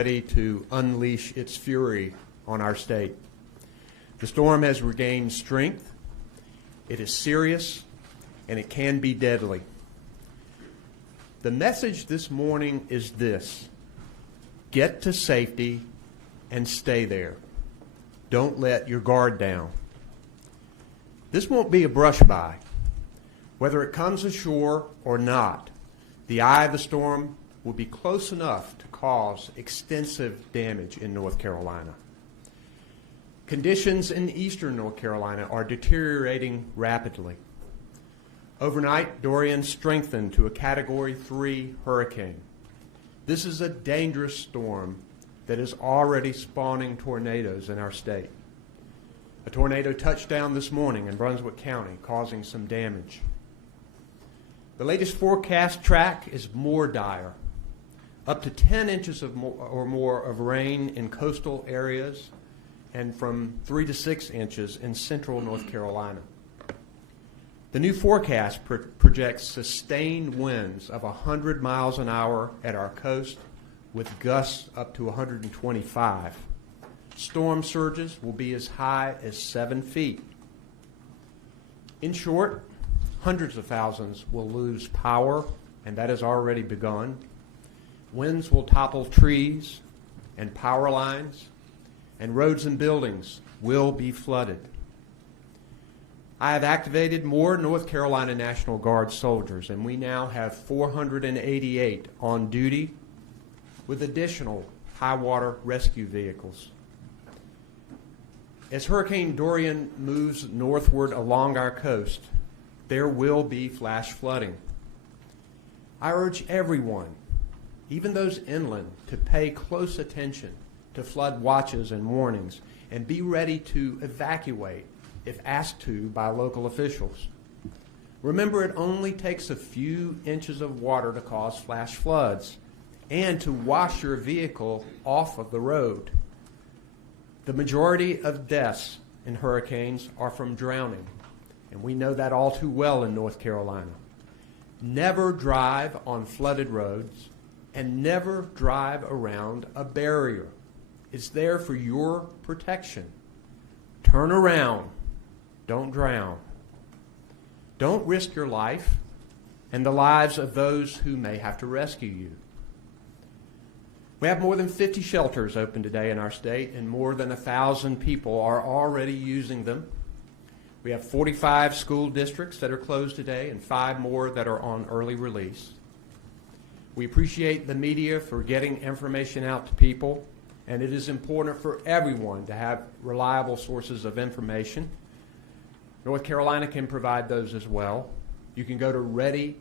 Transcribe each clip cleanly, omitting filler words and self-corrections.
ready to unleash its fury on our state. The storm has regained strength. It is serious, and it can be deadly. The message this morning is this: get to safety and stay there. Don't let your guard down. This won't be a brush by. Whether it comes ashore or not, the eye of the storm will be close enough to cause extensive damage in North Carolina. Conditions in eastern North Carolina are deteriorating rapidly. Overnight, Dorian strengthened to a Category 3 hurricane. This is a dangerous storm that is already spawning tornadoes in our state. A tornado touched down this morning in Brunswick County, causing some damage. The latest forecast track is more dire. Up to 10 inches or more of rain in coastal areas, and from 3 to 6 inches in central North Carolina. The new forecast projects sustained winds of 100 miles an hour at our coast, with gusts up to 125. Storm surges will be as high as 7 feet. In short, hundreds of thousands will lose power, and that has already begun. Winds will topple trees and power lines, and roads and buildings will be flooded. I have activated more North Carolina National Guard soldiers, and we now have 488 on duty with additional high water rescue vehicles. As Hurricane Dorian moves northward along our coast, there will be flash flooding. I urge everyone, even those inland, to pay close attention to flood watches and warnings and be ready to evacuate if asked to by local officials. Remember, it only takes a few inches of water to cause flash floods and to wash your vehicle off of the road. The majority of deaths in hurricanes are from drowning, and we know that all too well in North Carolina. Never drive on flooded roads, and never drive around a barrier. It's there for your protection. Turn around. Don't drown. Don't risk your life and the lives of those who may have to rescue you. We have more than 50 shelters open today in our state, and more than 1,000 people are already using them. We have 45 school districts that are closed today and 5 more that are on early release. We appreciate the media for getting information out to people, and it is important for everyone to have reliable sources of information. North Carolina can provide those as well. You can go to readync.org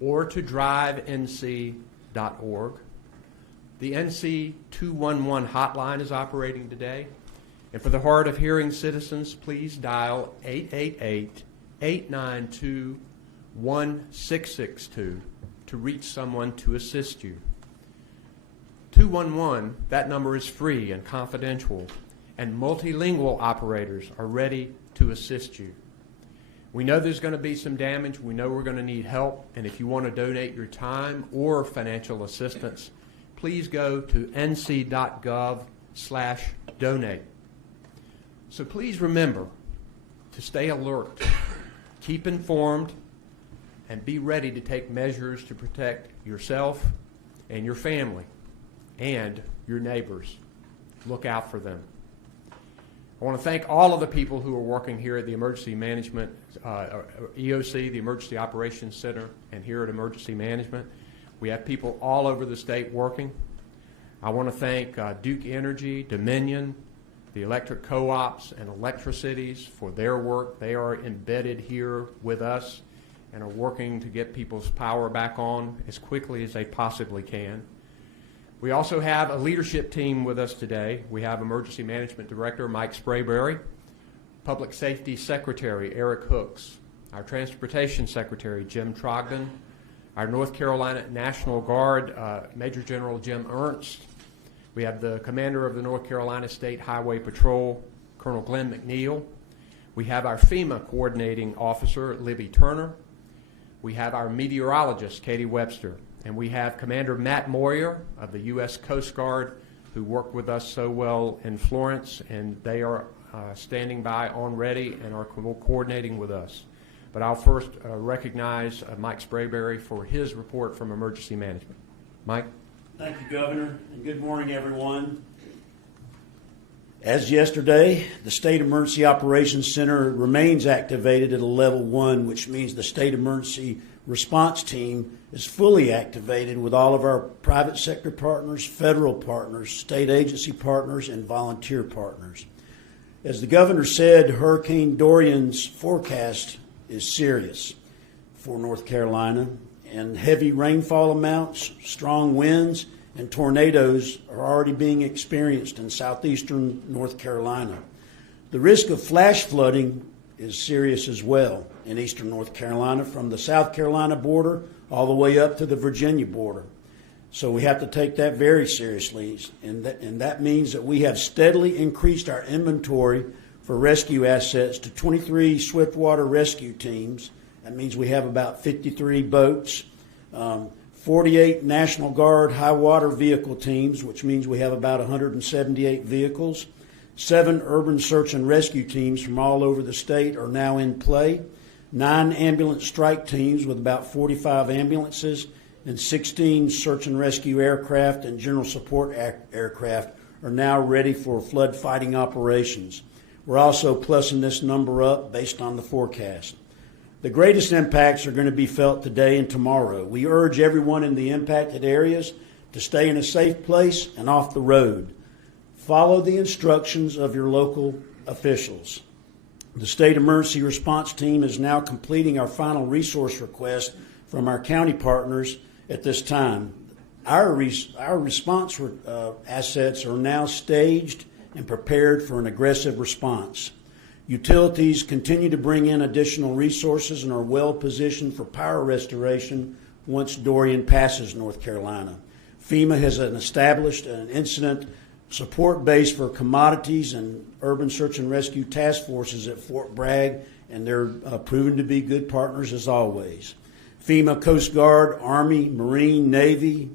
or to drivenc.org. The NC 211 hotline is operating today. And for the hard of hearing citizens, please dial 888-892-1662 to reach someone to assist you. 211, that number is free and confidential, and multilingual operators are ready to assist you. We know there's going to be some damage. We know we're going to need help, and if you want to donate your time or financial assistance, please go to nc.gov/donate. So please remember to stay alert, keep informed, and be ready to take measures to protect yourself and your family and your neighbors. Look out for them. I want to thank all of the people who are working here at the Emergency Management, EOC, the Emergency Operations Center, and here at Emergency Management. We have people all over the state working. I want to thank Duke Energy, Dominion, the electric co-ops, and electricities for their work. They are embedded here with us and are working to get people's power back on as quickly as they possibly can. We also have a leadership team with us today. We have Emergency Management Director Mike Sprayberry, Public Safety Secretary Eric Hooks, our Transportation Secretary Jim Trogdon, our North Carolina National Guard Major General Jim Ernst. We have the Commander of the North Carolina State Highway Patrol, Colonel Glenn McNeil. We have our FEMA Coordinating Officer Libby Turner. We have our meteorologist Katie Webster. And we have Commander Matt Moyer of the U.S. Coast Guard, who worked with us so well in Florence, and they are standing by on ready and are coordinating with us. But I'll first recognize Mike Sprayberry for his report from Emergency Management. Mike? Thank you, Governor, and good morning, everyone. As yesterday, the State Emergency Operations Center remains activated at a level 1, which means the State Emergency Response Team is fully activated with all of our private sector partners, federal partners, state agency partners, and volunteer partners. As the Governor said, Hurricane Dorian's forecast is serious for North Carolina, and heavy rainfall amounts, strong winds, and tornadoes are already being experienced in southeastern North Carolina. The risk of flash flooding is serious as well in eastern North Carolina, from the South Carolina border all the way up to the Virginia border. So we have to take that very seriously, and that means that we have steadily increased our inventory for rescue assets to 23 swiftwater rescue teams. That means we have about 53 boats, 48 National Guard high water vehicle teams, which means we have about 178 vehicles. 7 urban search and rescue teams from all over the state are now in play. 9 ambulance strike teams with about 45 ambulances, and 16 search and rescue aircraft and general support aircraft are now ready for flood fighting operations. We're also plussing this number up based on the forecast. The greatest impacts are going to be felt today and tomorrow. We urge everyone in the impacted areas to stay in a safe place and off the road. Follow the instructions of your local officials. The State Emergency Response Team is now completing our final resource request from our county partners at this time. Our response assets are now staged and prepared for an aggressive response. Utilities continue to bring in additional resources and are well positioned for power restoration once Dorian passes North Carolina. FEMA has established an incident support base for commodities and urban search and rescue task forces at Fort Bragg, and they're proven to be good partners as always. FEMA, Coast Guard, Army, Marine, Navy,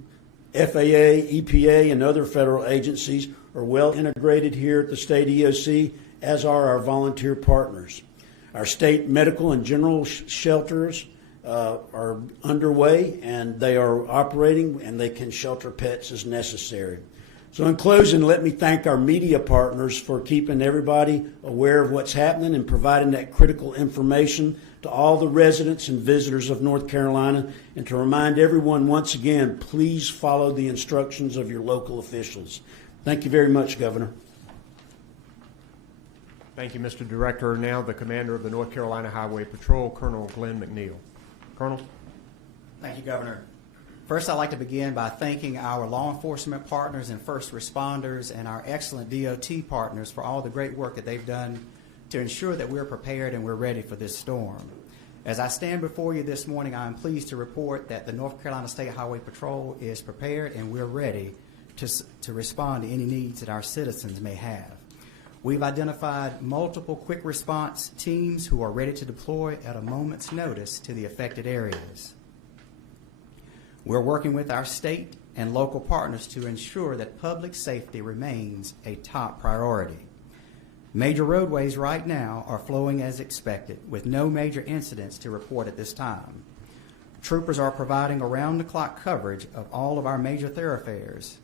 FAA, EPA, and other federal agencies are well integrated here at the state EOC, as are our volunteer partners. Our state medical and general shelters are underway, and they are operating, and they can shelter pets as necessary. So in closing, let me thank our media partners for keeping everybody aware of what's happening and providing that critical information to all the residents and visitors of North Carolina, and to remind everyone once again, please follow the instructions of your local officials. Thank you very much, Governor. Thank you, Mr. Director. Now the Commander of the North Carolina Highway Patrol, Colonel Glenn McNeil. Colonel. Thank you, Governor. First, I'd like to begin by thanking our law enforcement partners and first responders and our excellent DOT partners for all the great work that they've done to ensure that we're prepared and we're ready for this storm. As I stand before you this morning, I am pleased to report that the North Carolina State Highway Patrol is prepared and we're ready to respond to any needs that our citizens may have. We've identified multiple quick response teams who are ready to deploy at a moment's notice to the affected areas. We're working with our state and local partners to ensure that public safety remains a top priority. Major roadways right now are flowing as expected, with no major incidents to report at this time. Troopers are providing around-the-clock coverage of all of our major thoroughfares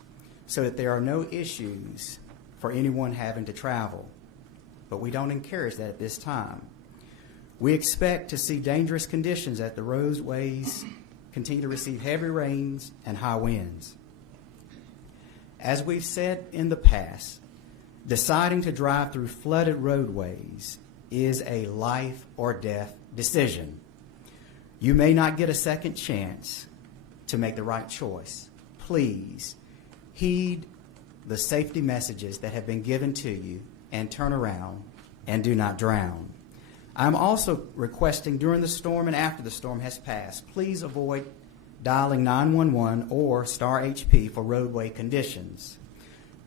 so that there are no issues for anyone having to travel. But we don't encourage that at this time. We expect to see dangerous conditions at the roadways continue to receive heavy rains and high winds. As we've said in the past, deciding to drive through flooded roadways is a life or death decision. You may not get a second chance to make the right choice. Please heed the safety messages that have been given to you and turn around and do not drown. I'm also requesting during the storm and after the storm has passed, please avoid dialing 911 or star HP for roadway conditions.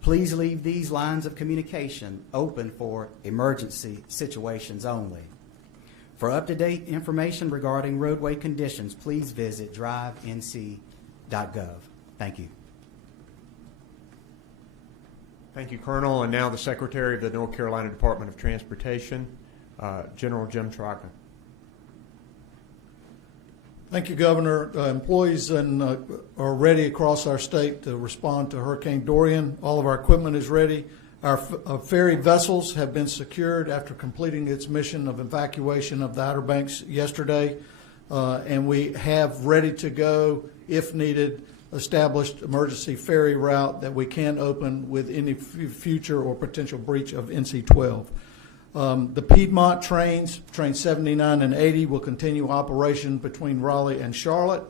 Please leave these lines of communication open for emergency situations only. For up-to-date information regarding roadway conditions, please visit drivenc.gov. .gov. Thank you. Thank you, Colonel. And now the Secretary of the North Carolina Department of Transportation, General Jim Trotta. Thank you, Governor. Employees are ready across our state to respond to Hurricane Dorian. All of our equipment is ready. Our ferry vessels have been secured after completing its mission of evacuation of the Outer Banks yesterday, and we have ready to go, if needed, established emergency ferry route that we can open with any future or potential breach of NC-12. The Piedmont trains, trains 79 and 80, will continue operation between Raleigh and Charlotte.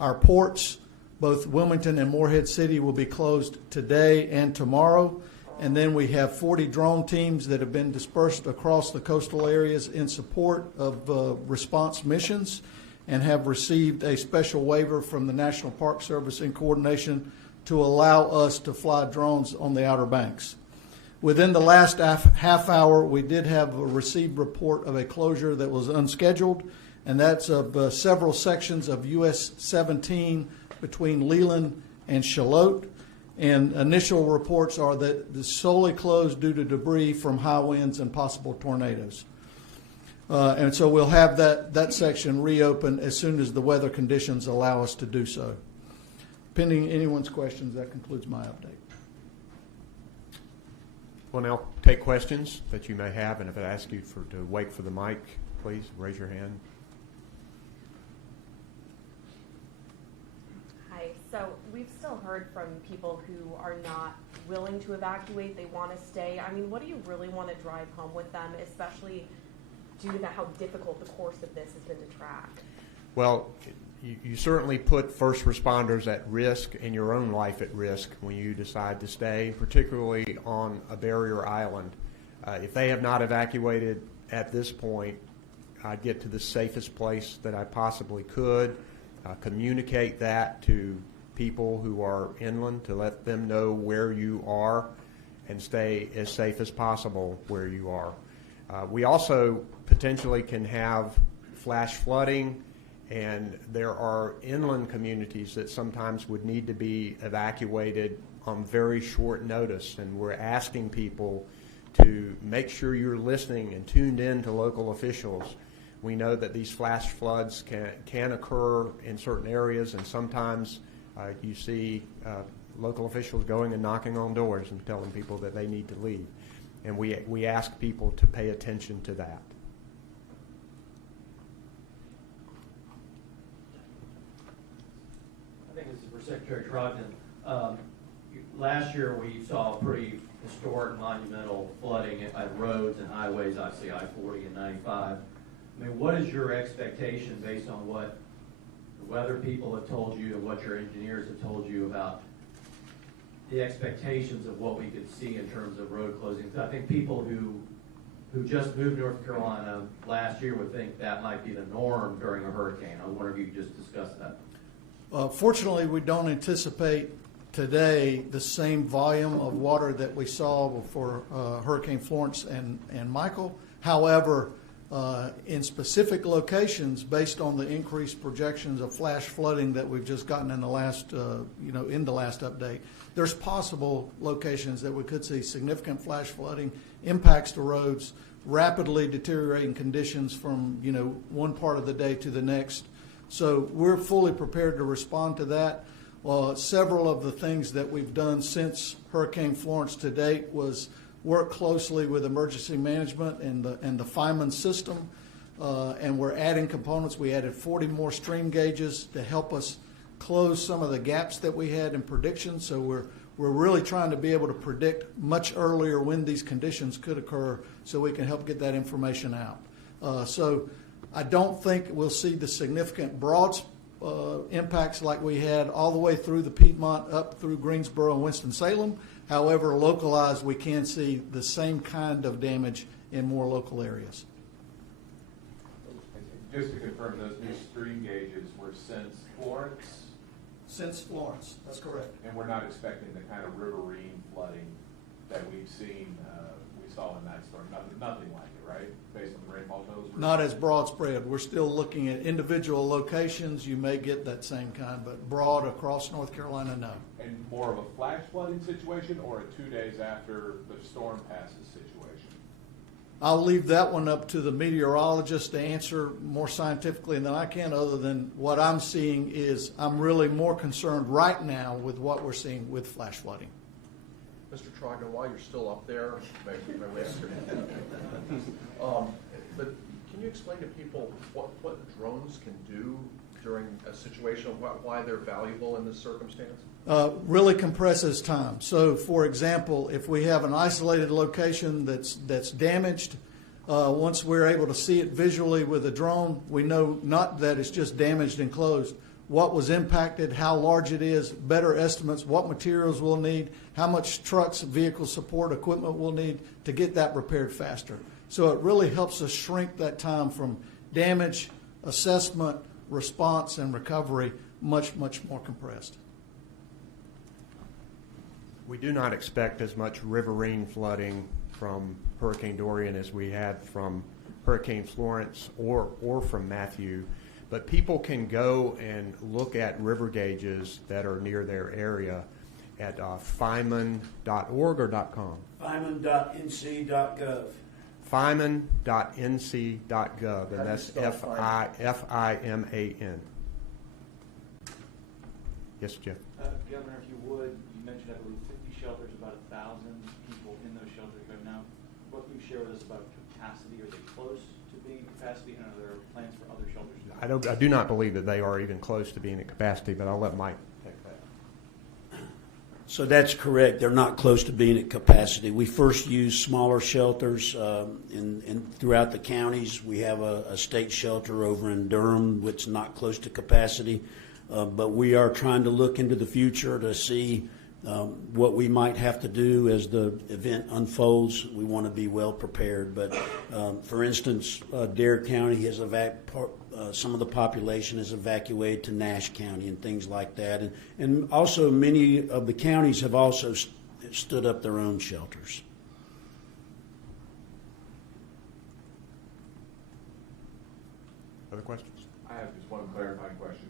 Our ports, both Wilmington and Morehead City, will be closed today and tomorrow. And then we have 40 drone teams that have been dispersed across the coastal areas in support of response missions and have received a special waiver from the National Park Service in coordination to allow us to fly drones on the Outer Banks. Within the last half hour, we did have a received report of a closure that was unscheduled, and that's of several sections of US 17 between Leland and Shallotte. And initial reports are that it's solely closed due to debris from high winds and possible tornadoes. And so we'll have that section reopened as soon as the weather conditions allow us to do so. Pending anyone's questions, that concludes my update. We'll now take questions that you may have, and if I ask you to wait for the mic, please raise your hand. So we've still heard from people who are not willing to evacuate. They want to stay. I mean, what do you really want to drive home with them, especially due to how difficult the course of this has been to track? Well, you certainly put first responders at risk and your own life at risk when you decide to stay, particularly on a barrier island. If they have not evacuated at this point, I'd get to the safest place that I possibly could, communicate that to people who are inland to let them know where you are and stay as safe as possible where you are. We also potentially can have flash flooding, and there are inland communities that sometimes would need to be evacuated on very short notice, and we're asking people to make sure you're listening and tuned in to local officials. We know that these flash floods can occur in certain areas, and sometimes you see local officials going and knocking on doors and telling people that they need to leave. And we ask people to pay attention to that. I think this is for Secretary Trogdon. Last year we saw pretty historic monumental flooding at roads and highways, obviously I-40 and 95. I mean, what is your expectation based on what the weather people have told you and what your engineers have told you about the expectations of what we could see in terms of road closings? I think people who just moved to North Carolina last year would think that might be the norm during a hurricane. I wonder if you could just discuss that. Fortunately, we don't anticipate today the same volume of water that we saw for Hurricane Florence and Michael. However, in specific locations, based on the increased projections of flash flooding that we've just gotten in the last, in the last update, there's possible locations that we could see significant flash flooding, impacts to roads, rapidly deteriorating conditions from, one part of the day to the next. So we're fully prepared to respond to that. Several of the things that we've done since Hurricane Florence to date was work closely with emergency management and the FIMAN system, and we're adding components. We added 40 more stream gauges to help us close some of the gaps that we had in prediction. So we're really trying to be able to predict much earlier when these conditions could occur, so we can help get that information out. So I don't think we'll see the significant broad impacts like we had all the way through the Piedmont up through Greensboro and Winston-Salem. However, localized, we can see the same kind of damage in more local areas. Just to confirm, those new stream gauges were since Florence? Since Florence, that's correct. And we're not expecting the kind of riverine flooding that we've seen. We saw in that storm? Nothing like it, right? Based on the rainfall totals? Not as broad spread. We're still looking at individual locations. You may get that same kind, but broad across North Carolina, no. And more of a flash flooding situation or a 2 days after the storm passes situation? I'll leave that one up to the meteorologist to answer more scientifically than I can, other than what I'm seeing is I'm really more concerned right now with what we're seeing with flash flooding. Mr. Trogdon, while you're still up there, may we ask but can you explain to people what drones can do during a situation, why they're valuable in this circumstance? Really compresses time. So, for example, if we have an isolated location that's damaged, once we're able to see it visually with a drone, we know not that it's just damaged and closed, what was impacted, how large it is, better estimates, what materials we'll need, how much trucks, vehicle support, equipment we'll need to get that repaired faster. So it really helps us shrink that time from damage, assessment, response, and recovery much, much more compressed. We do not expect as much riverine flooding from Hurricane Dorian as we had from Hurricane Florence or from Matthew, but people can go and look at river gauges that are near their area at fiman.org or .com. Fiman.nc.gov. Fiman.nc.gov, and that's Fiman. Yes, Jeff. Governor, if you would, you mentioned, I believe, 50 shelters, about 1,000 people in those shelters right now. What can you share with us about capacity? Are they close to being capacity, and are there plans for other shelters? I do not believe that they are even close to being at capacity, but I'll let Mike take that. So that's correct. They're not close to being at capacity. We first used smaller shelters throughout the counties. We have a state shelter over in Durham, which is not close to capacity. But we are trying to look into the future to see what we might have to do as the event unfolds. We want to be well prepared. But for instance, Dare County has some of the population is evacuated to Nash County and things like that. And also many of the counties have also stood up their own shelters. Other questions? I have just one clarifying question.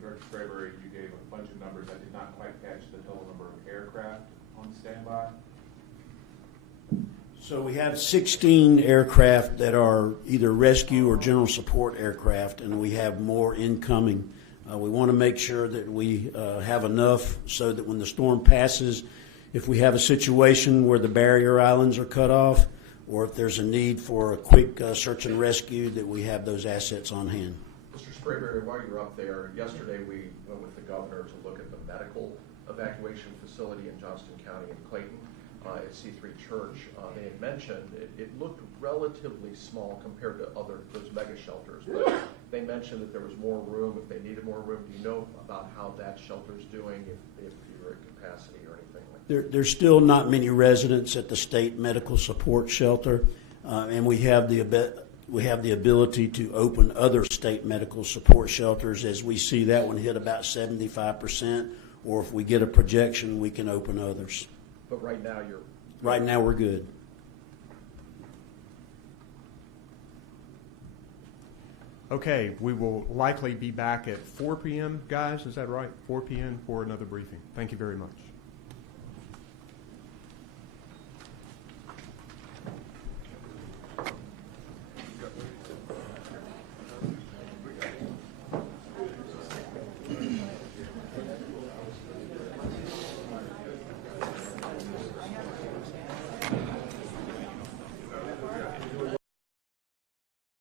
Director Sprayberry, you gave a bunch of numbers. I did not quite catch the total number of aircraft on standby. So we have 16 aircraft that are either rescue or general support aircraft, and we have more incoming. We want to make sure that we have enough so that when the storm passes, if we have a situation where the barrier islands are cut off, or if there's a need for a quick search and rescue, that we have those assets on hand. Mr. Sprayberry, while you're up there, yesterday we went with the governor to look at the medical evacuation facility in Johnston County and Clayton at C3 Church. They had mentioned it looked relatively small compared to those mega shelters, but they mentioned that there was more room if they needed more room. Do you know about how that shelter's doing, if you're at capacity or anything like that? There's still not many residents at the state medical support shelter, and we have the ability to open other state medical support shelters as we see that one hit about 75%, or if we get a projection, we can open others. But right now we're good. Okay, we will likely be back at 4 p.m., guys. Is that right? 4 p.m. for another briefing. Thank you very much.